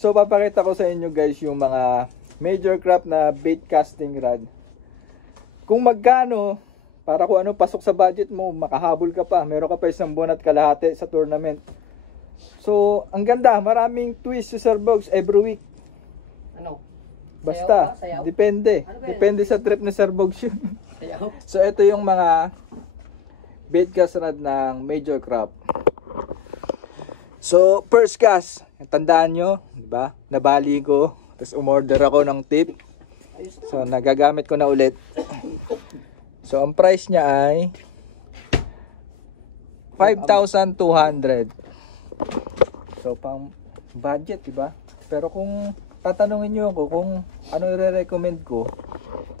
So papakita ko sa inyo guys yung mga major craft na bait casting rod. Kung magkano, para kung ano pasok sa budget mo, makahabol ka pa. Meron ka pa isang buwan at kalahati sa tournament. So, ang ganda, maraming twist si Sir Bogs every week. Ano? Basta, Sayaw? depende. Ano ba yan? Depende sa trip ni Sir Bogs yun. Sayaw? So, ito yung mga bait cast rod ng major craft. So, first cast, tandaan nyo, di ba? Nabali ko, tapos umorder ako ng tip. So, nagagamit ko na ulit. So, ang price niya ay 5,200. So, pang budget, di ba? Pero kung tatanungin niyo ako kung ano i-recommend ko,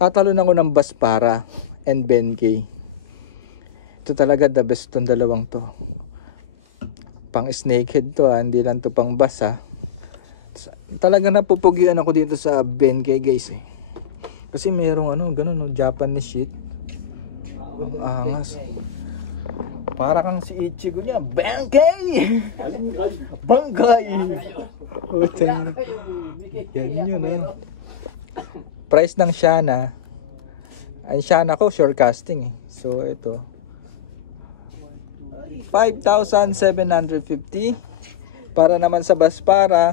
tatalon ako ng Baspara and Benkei. Ito talaga the best tong dalawang to. Pang snakehead to hindi lang to pang bass Talaga napupugian ako dito sa Benkei guys eh. Kasi mayroong ganun Japanese shit. Ang angas. Para kang si Ichigo niya, Benkei! Bangkay! Yan yun Price ng Shana. Ang Shana ko, short casting eh. So ito 5,750. Para naman sa Baspara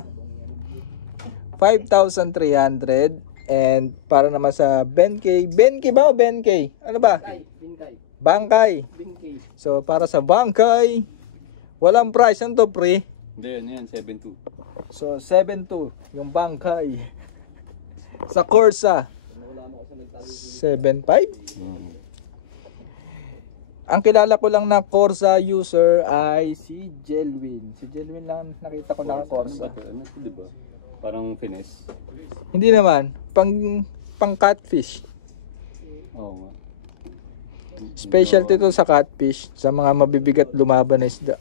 5,300. And para naman sa Benkei ba o Benkei? Ano ba? Bangkay. So para sa Bangkay, walang price. Ano to, pre? Hindi, yan, 7.2. So 7.2 yung Bangkay. Sa Corsa 7.5. Ang kilala ko lang na Corsa user ay si Jelwin. Si Jelwin lang nakita ko na Corsa. Ano ito, diba? Parang finesse. Hindi naman, pang catfish. Oo nga. Specialty to sa catfish, sa mga mabibigat lumaban na isda.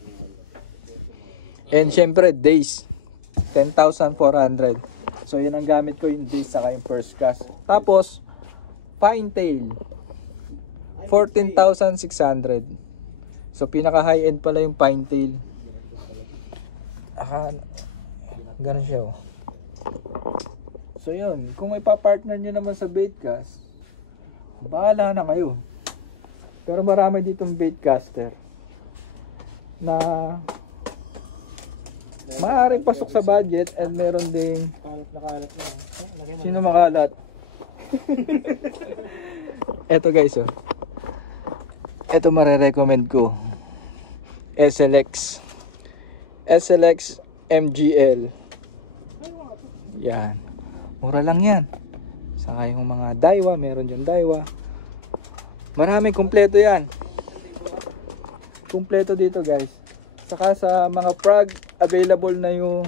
And syempre, days. 10,400. So yun ang gamit ko, yung days saka yung first cast. Tapos, fine tail. 14,600. So pinaka high end pala yung fine tail. Ganun siya oh. So yun, kung ipa-partner nyo naman sa bait cast, bahala na kayo. Pero marami ditong bait caster na maaaring pasok sa budget and meron ding sino makalat. Eto guys oh. Eto marerecommend ko. SLX MGL. Yan. Mura lang yan. Saka yung mga Daiwa, meron dyan Daiwa. Maraming kumpleto yan. Kumpleto dito guys. Saka sa mga frog, available na yung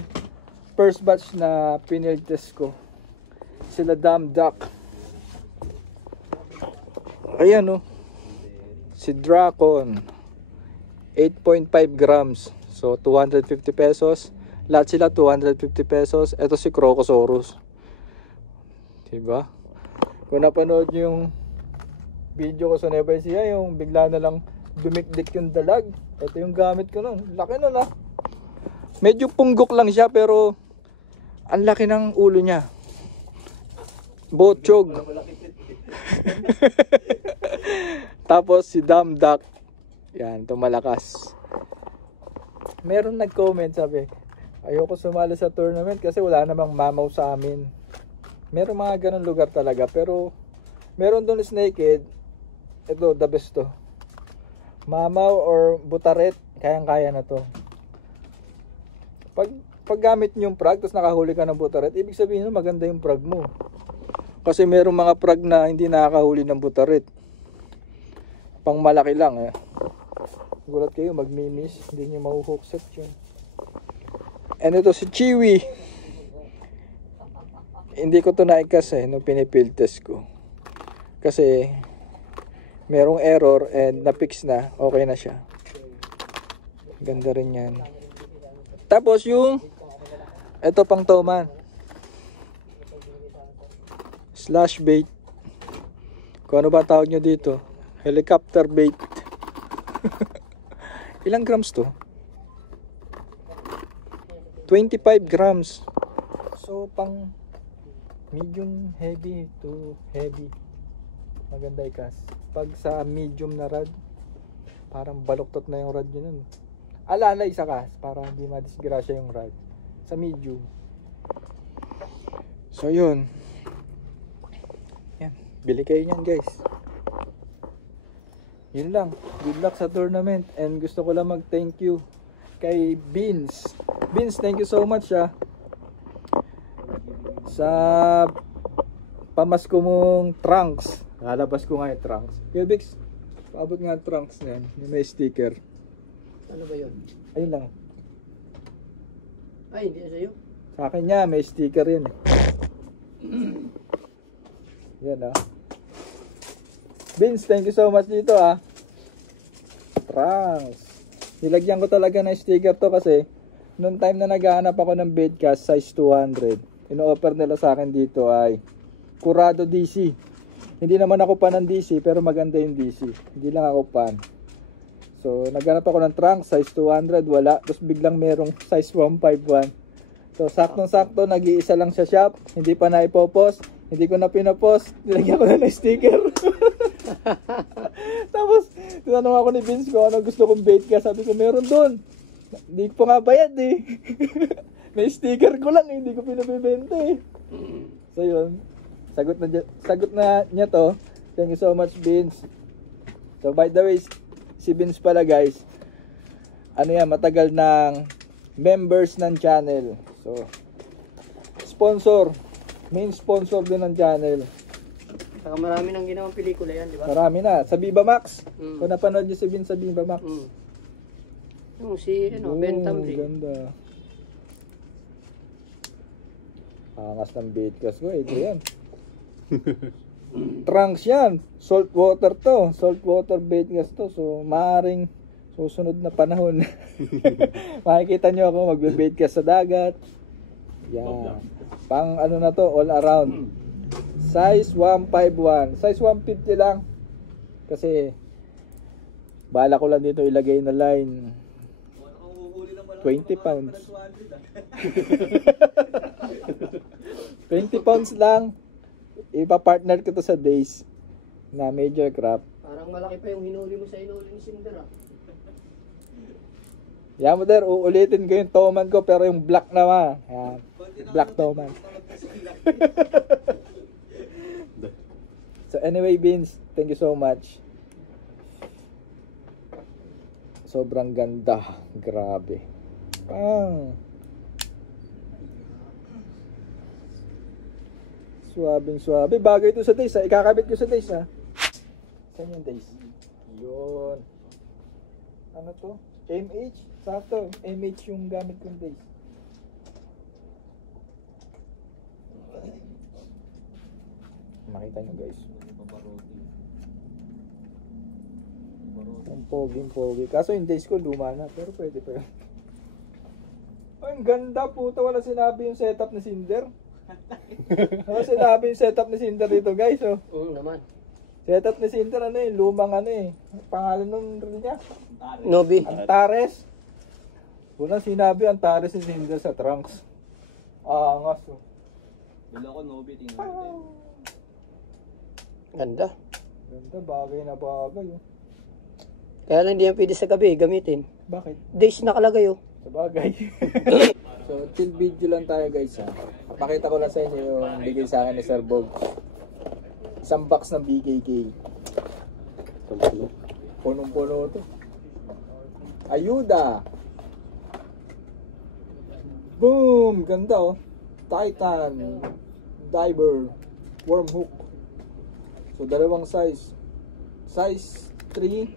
first batch na pinil test ko. Sila Dam Duck. Ayan oh. Si Dracon. 8.5 grams. So 250 pesos. Lahat sila 250 pesos. Ito si Crocosaurus. Diba? Kung napanood nyo yung video ko sa Nueva Ecija, yung bigla na lang dumikdik yung dalag. Ito yung gamit ko nun. Laki nun ah. Medyo punggok lang siya pero ang laki ng ulo niya. Botchog. Tapos si Dam Duck. Yan, tumalakas. Meron nag-comment sabi, ayoko sumali sa tournament kasi wala namang mamaw sa amin. Meron mga ganun lugar talaga pero meron doon snakehead. Ito, the best to. Mamaw or butaret, kayang-kaya na to. Pag gamit nyo yung frog, tapos nakahuli ka ng butaret, ibig sabihin maganda yung frog mo. Kasi merong mga frog na hindi nakakahuli ng butaret. Pang malaki lang eh. Gulat kayo, magmimis, hindi nyo mahuhookset yun. And ito si Chiwi. Hindi ko to naikas nung pinipil test ko. Kasi merong error and na-fix na, okay na siya. Ganda rin yan. Tapos yung ito pang toman. Slash bait. Kung ano ba tawag nyo dito? Helicopter bait. Ilang grams to? 25 grams. So, pang medium heavy to heavy. Maganda ikas. Pag sa medium na rod, parang baluktot na yung rod yun. Alalay sa kas, para hindi madisgrasya yung rod. Sa medium. So, yun. Yan. Bili kayo yan, guys. Yun lang. Good luck sa tournament. And gusto ko lang mag-thank you kay Beans. Beans, thank you so much sa pamasko mong trunks. Lalabas ko nga yung trunks. Bix, paabot nga ang trunks na yan. Yung may sticker. Ano ba yun? Ayun lang. Ay, hindi na sa'yo. Sa akin niya, may sticker yun. Yan Vince, thank you so much dito Trunks. Nilagyan ko talaga ng sticker to kasi noong time na naghahanap ako ng bedcast size 200, ino-offer nila sa akin dito ay Curado DC. Hindi naman ako fan ng DC pero maganda yung DC. Hindi lang ako fan. So, naghanap ako ng trunk size 200, wala. Tapos biglang merong size 151. So, saktong-sakto, nag-iisa lang sa shop. Hindi pa na ipopost. Hindi ko na pinapost. Nilagyan ko na ng sticker. Tapos, tinanong ako ni Vince ko ano gusto kong bait ka. Sabi ko, meron doon. Hindi ko nga bayad May sticker ko lang, hindi ko pinabibenta So, yun. Sagot na niya to. Thank you so much, Vince. So, by the way, si Vince pala, guys. Ano yan, matagal ng members ng channel. So, sponsor. Main sponsor din ng channel. Saka marami nang ginawang pelikula yan, di ba? Marami na. Sa Viva Max. Kung napanood niyo si Vince sa Viva Max. Yung si Ben Tamri. Ganda. Angas ng baitcast ko. Ito yan. Trunks yan. Salt water to. Salt water baitcast to. So, maaaring susunod na panahon. Makikita nyo ako magbe-baitcast sa dagat. Yan. Pang ano na to, all around. Size 151. Size 150 lang. Kasi bala ko lang dito ilagay na line 20 pounds. 20 pounds lang. Ipa-partner ko to sa days na major crop. Parang malaki pa yung hinuli mo sa hinuli ni Cinder Yan mo der, uulitin ko yung toman ko pero yung black naman. Yan. Black toman. So anyway, Vince, thank you so much. Sobrang ganda. Grabe. Suwabing-suwabe. Bagay ito sa days Ikakabit ko sa days Saan yung days? Yun. Ano to? MH? Sakto. MH yung gamit kong days. Makita nyo guys. Ang pogi. Kaso yung days ko luma na. Pero pwede pa yun. Ay, ang ganda puto. Wala sinabi yung setup ni Cinder. Wala sinabi yung setup ni Cinder dito guys. Oo naman. Setup ni Cinder lumang pangalan nung niya. Nobi. Antares. Unang sinabi Antares ni Cinder sa trunks. Angas Bila ko Nobi, tingnan natin. Ganda. Ganda, bagay na bagay Kaya lang hindi yan pwede sa gabi gamitin. Bakit? Days nakalagay Sa bagay. So, chill video lang tayo guys Papakita ko lang sa inyo yung bigay sa akin ni Sir Bog. Isang box ng BKK. Punong-puno to. Ayuda. Boom! Ganda Titan Diver Worm hook. So, dalawang size. Size 3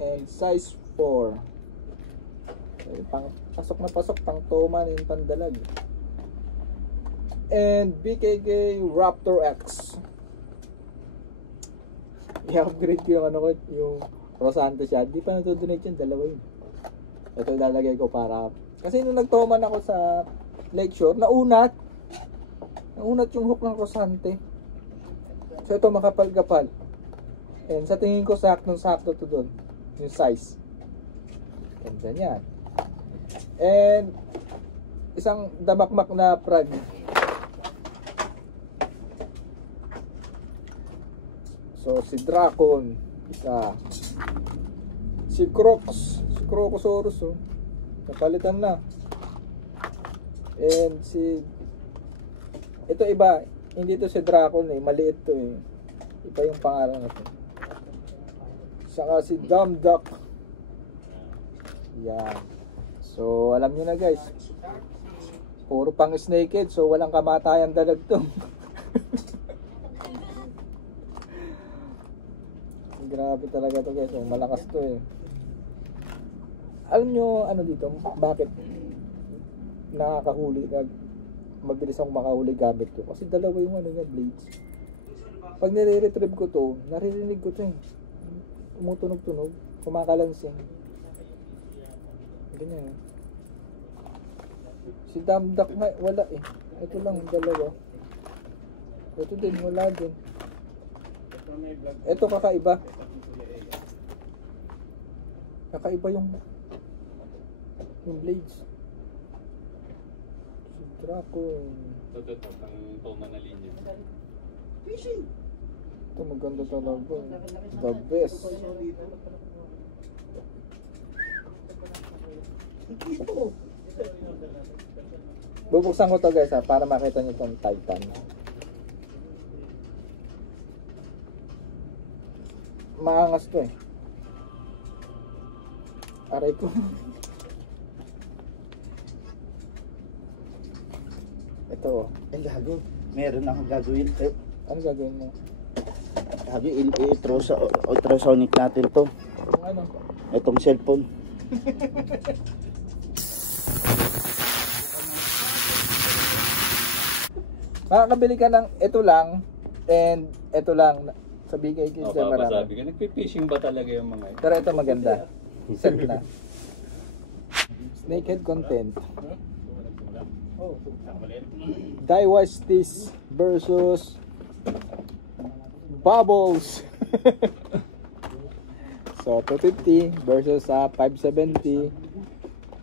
and size 4. Pasok na pasok, pang toman and pandalag. And BKK Raptor X. I-upgrade ko yung yung Rosante siya. Di pa natudonate yun, dalawa yun. Ito ilalagay ko para kasi nung nagtoman ako sa Lakeshore, naunat yung hook ng Rosante. So ito makapal-kapal. And sa tingin ko saktong-sakto to doon. Yung size. And ganyan. And isang damakmak na frag. So, si Dracon, isa. Si Crocs, si Crocosaurus, oh. Napalitan na. And si... Ito iba, hindi to si Dracon eh, maliit to eh. Iba yung pangalan natin. Saka si Dumduck. Yan. So, alam nyo na guys. Puro pang snakehead, so walang kamatayan dalag to. Grabe talaga to guys, oh, malakas to eh. Alam nyo ano dito, bakit nakakahuli, mabilis akong makahuli gamit ko? Kasi dalawa yung ano niya, blades. Pag nire-retrieve ko to, naririnig ko to eh. Tumutunog-tunog, kumakalansin. Ganyan eh. Si Dumduck nga, wala eh. Ito lang, dalawa. Ito din, wala din. Ito kakaiba. Kakaiba yung blades. Si Dracon. Ito, ang toma na linya. Ito maganda talaga. The best. Bubuksan ko to guys ha, para makita nyo itong Titan. Maangas to eh. Aray ko. Ito oh. Ay, gago. Meron akong gagawin. Ano gagawin mo? Gago, ultrasonic natin to. Yung ano? Itong cellphone. Makakabili ka ng ito lang and ito lang sa bigay kay Jamara. Papasabi ka, nagpipishing ba talaga yung mga ito? Pero ito maganda. Set na. Snakehead content. Daiwastis versus Bubbles. So 250 versus 570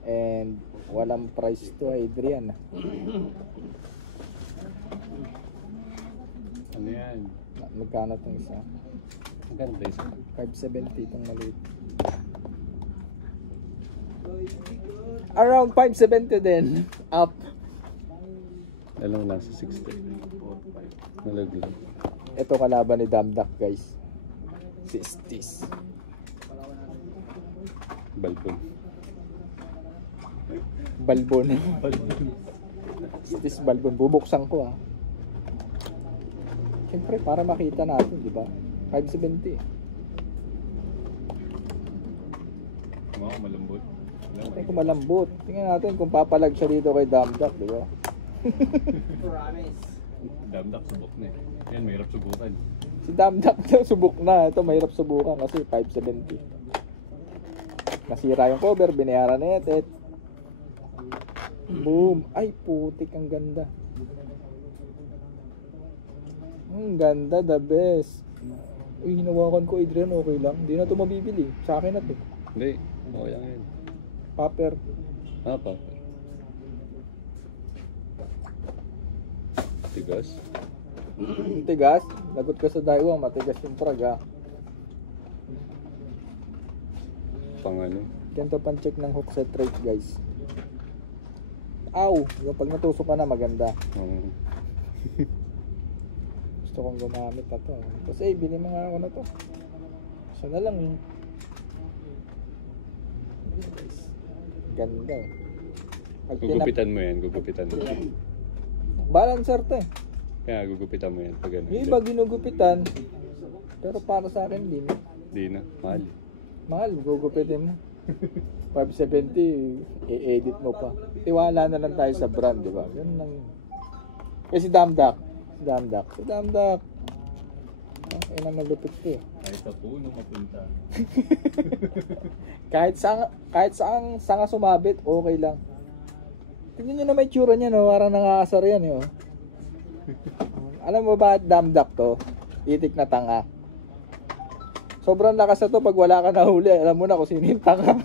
and walang price to Adrian. Ano yan? Magkano itong isa? Ang ganda isa. 570 itong maliit. Around 570 din. Up. Alam lang sa 60. Nalaglag. Ito kalaban ni Dumduck guys. Si Stis. Balbon. Balbon. Stis Balbon. Bubuksan ko ah. Siyempre para makita natin, di ba? 570. Wow, malambot. Tingnan kung malambot. Tingnan natin kung papalag siya dito kay Dumduck, di ba? Damdak subok na eh. Yan, mahirap subukan. Si Dumduck subok na. Ito mahirap subukan kasi 570. Nasira yung cover, binayaran na etet. Boom! Ay, putik, ang ganda. Ang ganda, the best. Uy, hinawakan ko, Adrian, okay lang. Hindi na ito mabibili. Sa akin na ito. Hindi, okay lang yan. Popper. Pa. Tigas. Tigas. Lagot ka sa Daiwa, matigas yung prag ha. Pang ano? Ganito pang check ng hook set rate guys. Aw! Yung pag natusok ka na maganda. Gusto kong gumamit na to. Kasi bili mo nga ako na to. Isa na lang eh. Ganda. Gugupitan mo yan, gugupitan mo. Balancer to eh. Kaya gugupitan mo yan pag ano. Yung iba ginugupitan. Pero para sa akin din. Hindi na, mahal. Mahal, gugupitin mo. 570, i-edit mo pa. Tiwala na lang tayo sa brand, di ba? Ganun lang yun. Kasi Dumduck. Si Dumduck. Ang inang malupit to eh. Ay sa puno mapunta. Kahit saan sanga sumabit, okay lang. Tingnan nyo na may tsura niya, no? Parang nakakasar yan, eh. Oh. Alam mo ba, Dumduck to? Itik na tanga. Sobrang lakas na to pag wala ka nahuli. Alam mo na kung sino yung tanga.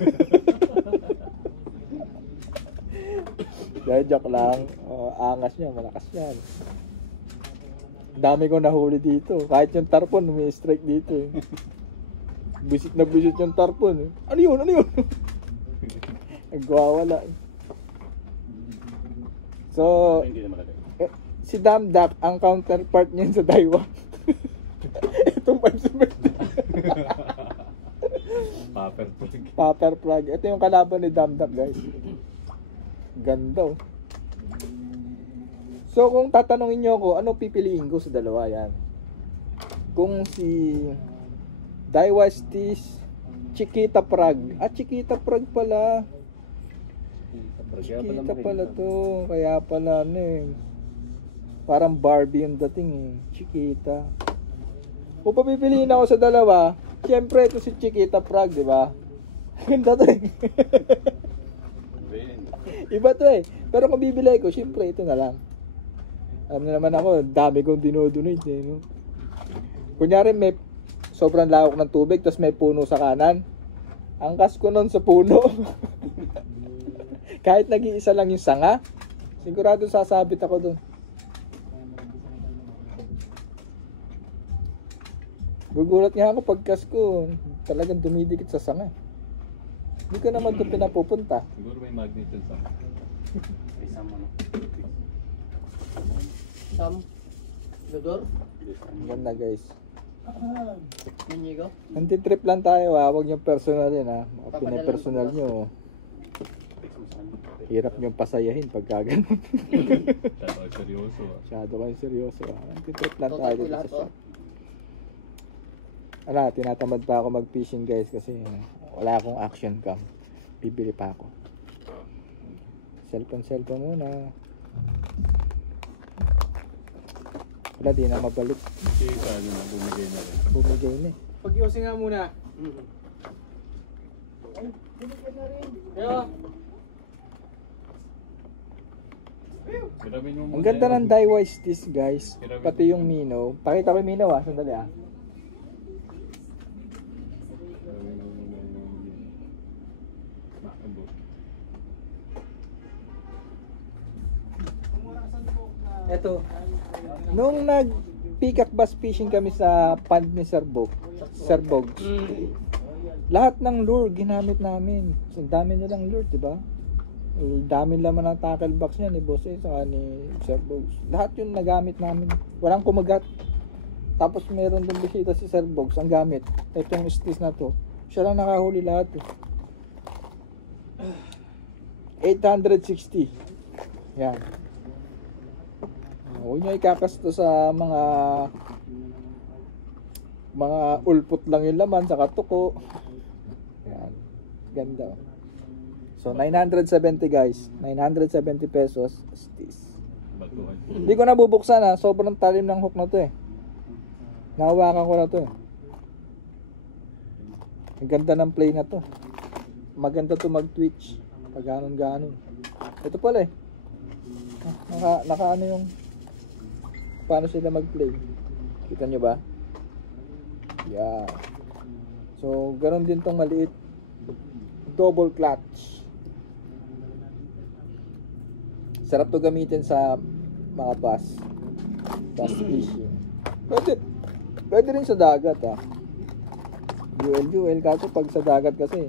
Dahil joke lang. Oh, angas niya, malakas yan. Dami ko nahuli dito. Kahit yung tarpon, may strike dito eh. Bisit na bisit yung tarpon eh. Ano yun? Ano yun? Nagwawala eh. So, Hindi na malaki. si Damdap, ang counterpart niyan sa Daiwa. Itong 570. Paper plug. Popper plug. Ito yung kalaban ni Damdap, guys. Ganda oh. So, kung tatanungin nyo ako, ano pipiliin ko sa dalawa yan? Kung si Daiwa Stis, Chiquita Prague. Ah, Chiquita Prague pala. Chiquita pala to. Kaya pala ano eh. Parang Barbie yung dating eh. Chiquita. Kung papipiliin ako sa dalawa, siyempre ito si Chiquita Prague, di ba? Ganda to eh. Iba to eh. Pero kung bibili ko, siyempre ito na lang. Alam na naman ako, dami kong dinodonate eh. No? Kunyari may sobrang lawak ng tubig, tapos may puno sa kanan. Angkas ko nun sa puno. Kahit nag-iisa lang yung sanga, sigurado sasabit ako dun. Gugulat nga ako pagkas ko, talagang dumidikit sa sanga. Hindi ko naman ito pinapupunta. Siguro may magnet yun sa. Sam. Dodor. Ganda guys. Nanyigo. Anti-trip lang tayo ha, huwag niyong personalin ha. Mga pinapersonal nyo, hirap niyong pasayahin pagka ganun. Tato seryoso ah. Masyado kayong seryoso ha. Anti-trip lang Total tayo ko dito lahat sa to. shop. Tinatamad pa ako mag-fishing guys kasi wala akong action cam. Bibili pa ako. Cellphone muna. Wala, di na mabalik. Kasi ano na, bumigay na rin. Bumigay na eh. Pag-iusin nga muna. Hiramin mo muna. Ang ganda yan. ng Daiwa Stis guys. Pati yung Mino. Pakita ko yung Mino ha. Sandali ah. Hiramin mo muna yung maabot. Eto. Nung nag-peacock bass fishing kami sa pond ni Serbog, lahat ng lure ginamit namin. So, ang dami nilang lure, di ba? Ang dami laman ng tackle box niya ni Boss saka ni Serbog. Lahat yun nagamit namin. Walang kumagat. Tapos meron din bisita si Serbog, ang gamit. Itong stis na to. Siya lang nakahuli lahat. 860. Yan. Huwag nyo ikakas to sa mga ulpot lang yung laman sa katuko. Yan. Ganda. So 970 guys. 970 pesos. Stis. Batuhan. Hindi ko nabubuksan ha. Sobrang talim ng hook na to eh. Nahawakan ko na to eh. Ang ganda ng play na to. Maganda to mag-twitch. Pag ganon. Ito pala eh. Naka ano yung paano sila mag-play. Kita nyo ba? Yeah. So, ganoon din tong maliit. Double clutch. Sarap to gamitin sa mga bass fishing. Pwede rin sa dagat ha. Duel. Kaso pag sa dagat kasi,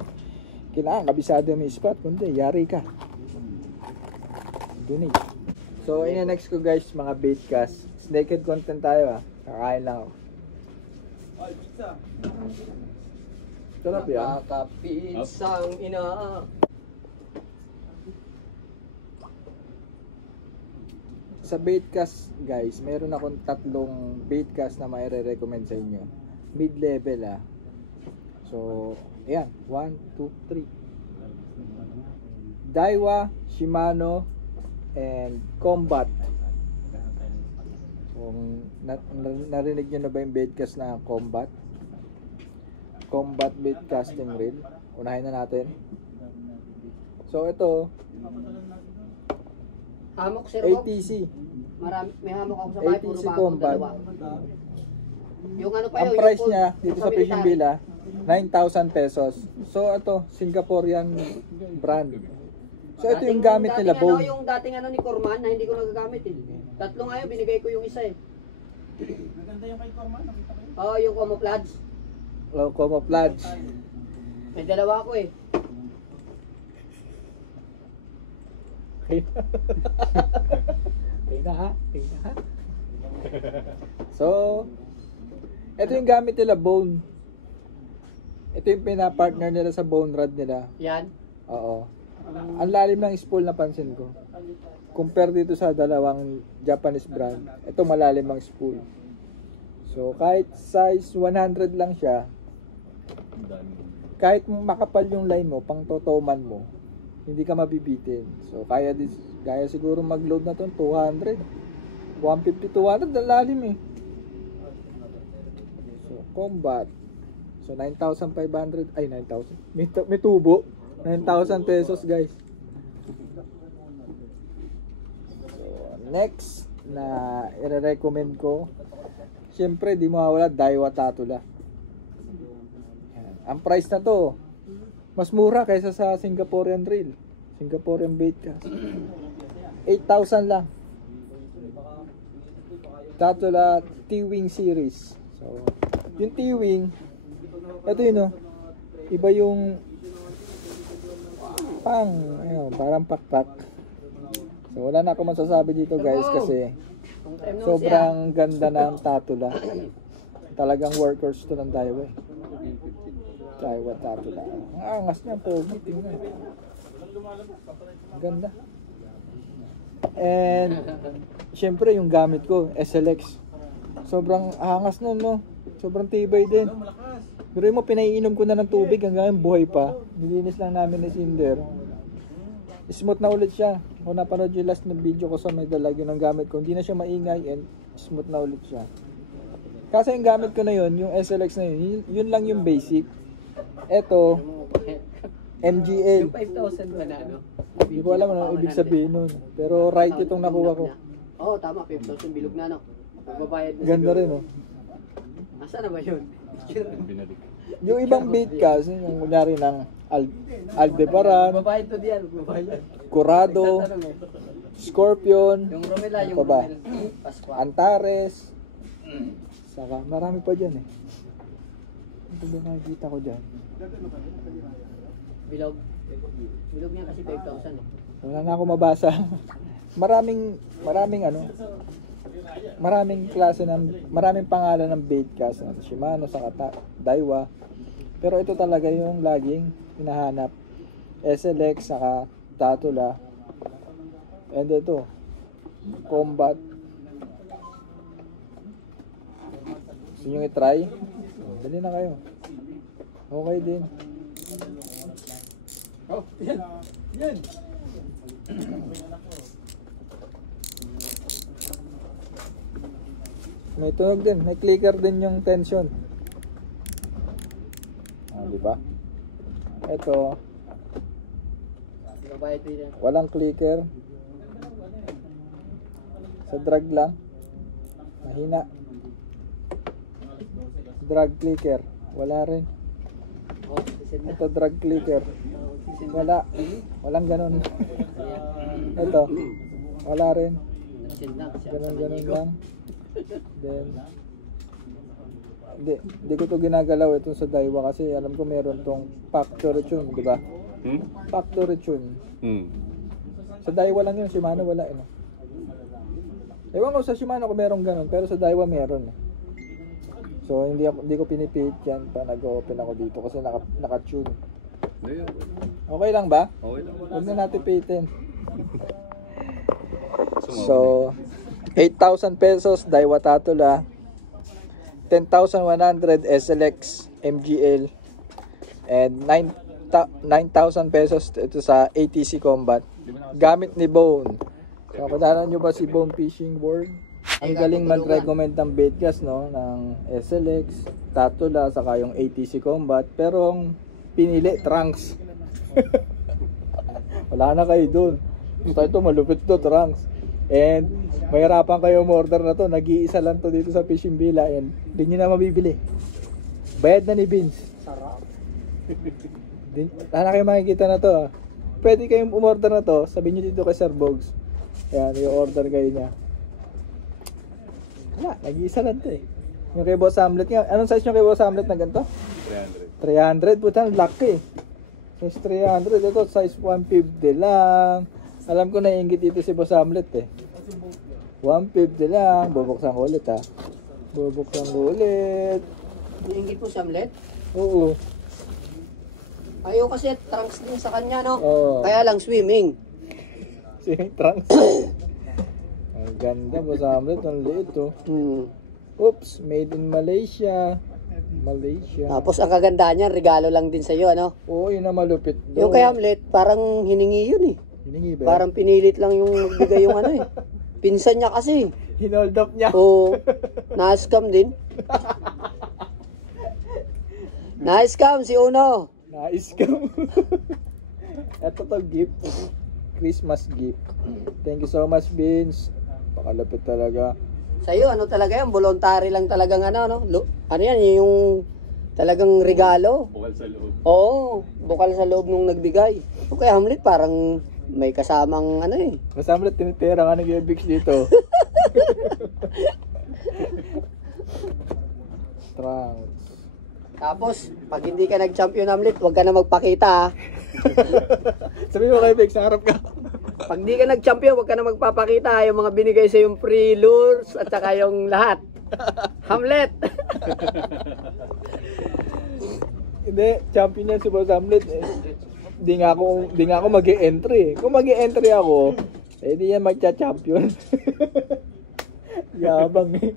kailangan kabisado mo yung spot. Kundi, yari ka. Donate. So, ina-next ko guys, mga bait cast. Naked content tayo kakain lang ako. Sarap yan. Nakakapisang ina. Sa baitcast guys, meron akong tatlong baitcast na mai-recommend sa inyo. Mid-level So, ayan. 1, 2, 3. Daiwa, Shimano, and Combat. Kung narinig nyo na ba yung baitcast na Combat bait casting reel, unahin na natin. So ito Hamok sir Bob. ATC May hamok ako sa bahay, puro ATC bago, Combat. dalawa. Yung ano pa Ang yun, price yung niya dito sa Fishing Villa 9,000 pesos. So ito Singaporean brand. So ito yung gamit nila, Bob. Bob. Yung dating ano ni Corman na hindi ko nagagamit eh. Tatlong ayaw, binigay ko yung isa eh. Oo, yung camouflage. Oh, camouflage. May dalawa ako eh. Okay na ha. So, ito yung gamit nila, bone. Ito yung pinapartner nila sa bone rod nila. Yan. Oo. Ang lalim ng spool napansin ko. Compare dito sa dalawang Japanese brand, ito malalim ang spool. So, kahit size 100 lang siya, Ang dami. kahit makapal yung line mo, pang totoman mo, hindi ka mabibitin. So, kaya siguro mag-load na to 200. 150, 200, ang lalim eh. So, combat. So, 9,500, ay 9,000. May tubo. 9,000 pesos guys. So, next na i-recommend ko, syempre di mawawala Daiwa Tatula. Yan. Ang price na to, mas mura kaysa sa Singaporean reel. Singaporean bait cast. 8,000 lang. Tatula T-Wing series. So, yung T-Wing, ito yun, iba yung parang pakpak. So, wala na ako masasabi dito guys kasi sobrang ganda ng Tatula. Talagang workers to ng Daiwa. Daiwa Tatula. Ang angas niya, pogi. Tingnan. Ganda. And, syempre yung gamit ko, SLX. Sobrang angas nun, no? Sobrang tibay din. Pero mo, pinaiinom ko na ng tubig hanggang buhay pa. Nilinis lang namin ni Cinder. Smooth na ulit siya. Kung napanood yung last na video ko sa may dalag, yun ang gamit ko. Hindi na siya maingay and smooth na ulit siya. Kasi yung gamit ko na yun, yung SLX na yun, yun lang yung basic. Eto, MGL. Yung 5,000 ba na ano? Hindi ko alam ano ibig sabihin nun. Pero right itong nakuha ko. Oo, tama. 5,000 bilog na no. Magbabayad na Ganda siguro. rin, no? Nasaan na ba yun? Binalik. Yung ibang bait kasi, yung kunyari ng Aldebaran, Magbabayad to diyan. Magbabayad. Curado, Nagtatanong eh. Scorpion, Yung Romela, yung Ano pa ba? Romel. Pasqua. Antares, saka marami pa dyan eh. Ito ba nakikita ko dyan? Bilog. Bilog niya kasi 5,000 eh. Wala na ako mabasa. maraming klase maraming pangalan ng bait cast, Shimano, saka Daiwa. Pero ito talaga yung laging hinahanap. SLX, saka Tatula. And ito, Combat. Gusto nyo i-try? Dali na kayo. Okay din. Oh, yan. Yan. May tunog din, may clicker din yung tension. Di ba? Ito, Magbabayad to diyan. walang clicker. Sa drag lang. Mahina. Drag clicker, wala rin. Oh, sisid na. Ito drag clicker, wala. Walang ganun. Ito, wala rin. Sisid na. Ganun lang. Then, hindi ko to ginagalaw itong sa Daiwa kasi alam ko meron tong factory tune, di ba? Factory tune. Sa Daiwa lang yun, Shimano wala eh. No? Ewan ko sa Shimano kung meron ganun, pero sa Daiwa meron. So hindi ko pinipihit yan pa nag-open ako dito kasi naka-tune. Okay lang ba? Okay lang. Huwag na natin pihitin. So, 8,000 pesos Daiwa Tatula, 10,100 SLX MGL, and 9,000 pesos ito sa ATC Combat. Gamit ni Bone. So, kadalan nyo ba si Bone Fishing Board? Ang galing mag-recommend ng baitcast, no? Ng SLX, Tatula, saka yung ATC Combat. Pero ang pinili, Trunks. Wala na kayo dun. Basta ito, malupit to, Trunks. And mahirapan kayo umorder na to. Nag-iisa lang to dito sa Fishing Villa. And hindi nyo na mabibili. Bayad na ni Vince. Sarap. Sana kayo makikita na to. Pwede kayong umorder na to. Sabihin nyo dito kay Sir Bogs. Ayan, i-order kayo niya. Wala, nag-iisa lang to eh. Yung kay Boss Hamlet nga. Anong size yung kay Boss Hamlet na ganito? 300. 300. Puta, laki. Size 300. Ito, size 150 lang. Alam ko naiingit dito si Boss Hamlet eh. 150 lang. Bubuksan ko ulit ha. Bubuksan ko ulit. Iingit mo si Hamlet? Oo. Ayaw kasi trunks din sa kanya, no? Oo. Kaya lang swimming. Swimming trunks. Ang ganda, Boss Hamlet. Ang liit oh. Oops, made in Malaysia. Malaysia. Tapos ang kagandahan niya, regalo lang din sa iyo, ano? Oo, yun na malupit. Yung kay Hamlet, parang hiningi yun eh. Hiningi ba? Parang pinilit lang yung magbigay yung ano eh. Pinsan niya kasi. Hinold up niya. Oo. Na-scam din. Na-scam si Uno. Nice ka mo. Ito to gift. Christmas gift. Thank you so much, Vince. Pakalapit talaga. Sa iyo, ano talaga yan? Voluntary lang talagang ano, no? Ano yan, yung talagang regalo. Bukal sa loob. Oo, bukal sa loob nung nagbigay. Yung kay Hamlet, parang may kasamang ano eh. Kasama na tinitira ka ng Bix dito. Trunks. Tapos, pag hindi ka nag-champion Hamlet, huwag ka na magpakita ha. Sabi mo kay Bix, harap ka. Pag hindi ka nag-champion, huwag ka na magpapakita. Yung mga binigay sa yung free lures at saka yung lahat. Hamlet! Hindi, champion yan si Boss Hamlet. Di nga ako mag-e-entry. Kung mag-e-entry ako, eh di yan magcha-champion. Yabang eh.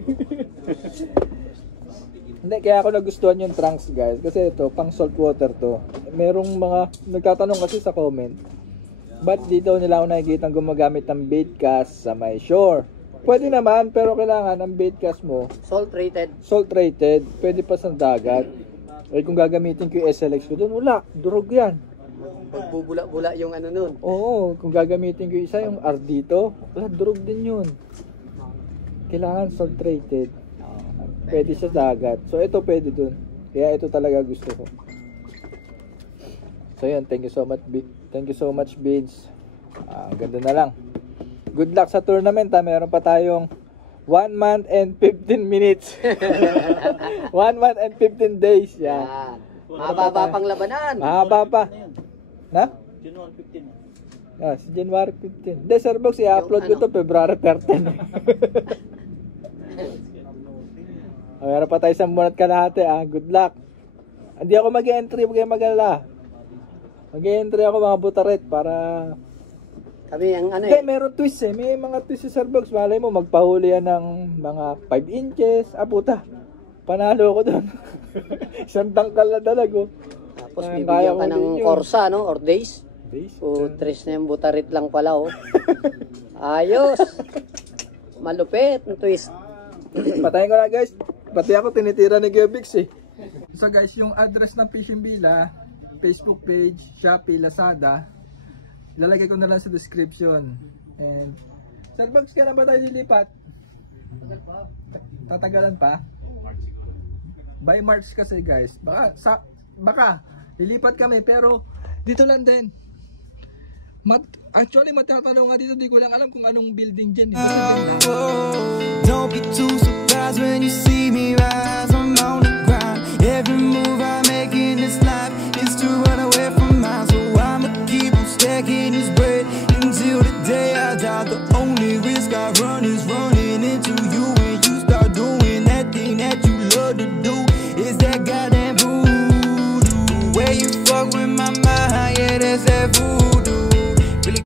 Hindi, kaya ako nagustuhan yung trunks guys. Kasi ito, pang salt water to. Merong mga, nagtatanong kasi sa comment, ba't dito nila ako nakikita gumagamit ng bait cast sa may shore? Pwede naman, pero kailangan ang bait cast mo, Salt rated. salt rated, pwede pa sa dagat. Eh kung gagamitin ko yung SLX ko doon, wala, durog yan. Pagbubula-bula yung ano nun. Oo, kung gagamitin ko isa yung R dito, wala, durog din yun. Kailangan salt rated. Pwede sa dagat. So ito pwede dun. Kaya ito talaga gusto ko. So yun, thank you so much. Thank you so much, Vince. Ganda na lang. Good luck sa tournament ha. Meron pa tayong 1 month and 15 minutes. 1 month and 15 days. Yan. Yan. Mababa pang labanan. Mahaba pa. Na? January 15. Si January 15. Hindi, Sir Box, i-upload ko to February 13. Meron pa tayo isang buwan at kalahati. Good luck. Hindi ako mag-entry, huwag kayong mag-alala. Mag-entry ako mga butaret para... Kami ang ano Hindi, eh. meron twist eh. May mga twist si Sir Box. Malay mo, magpahuli yan ng mga 5 inches. Puta. Panalo ko doon. Isang tangkal na talaga. Tapos Kaya bibigyan ka kaya ng ulit yun. Corsa, no? Or days. Base. O tres na yung butarit lang pala, oh. Ayos. Malupit ang twist. Patayin ko na guys. Pati ako tinitira ni Gebix eh. So guys, yung address ng Fishing Villa, Facebook page, Shopee, Lazada, lalagay ko na lang sa description. And Sir Box, kailan ba tayo lilipat? Tatagalan pa? By March kasi guys. Baka lilipat kami pero dito lang din. Actually matatanong nga dito, di ko lang alam kung anong building dyan. Don't be too surprised when you see me rise. I'm on the grind. Every move I make in this life is to run away from mine. So I'ma keep on stacking this bread until the day I die. The only risk I run is running into you. When you start doing that thing that you love to do, is that goddamn voodoo. Where you fuck with my mind, yeah, that's that voodoo.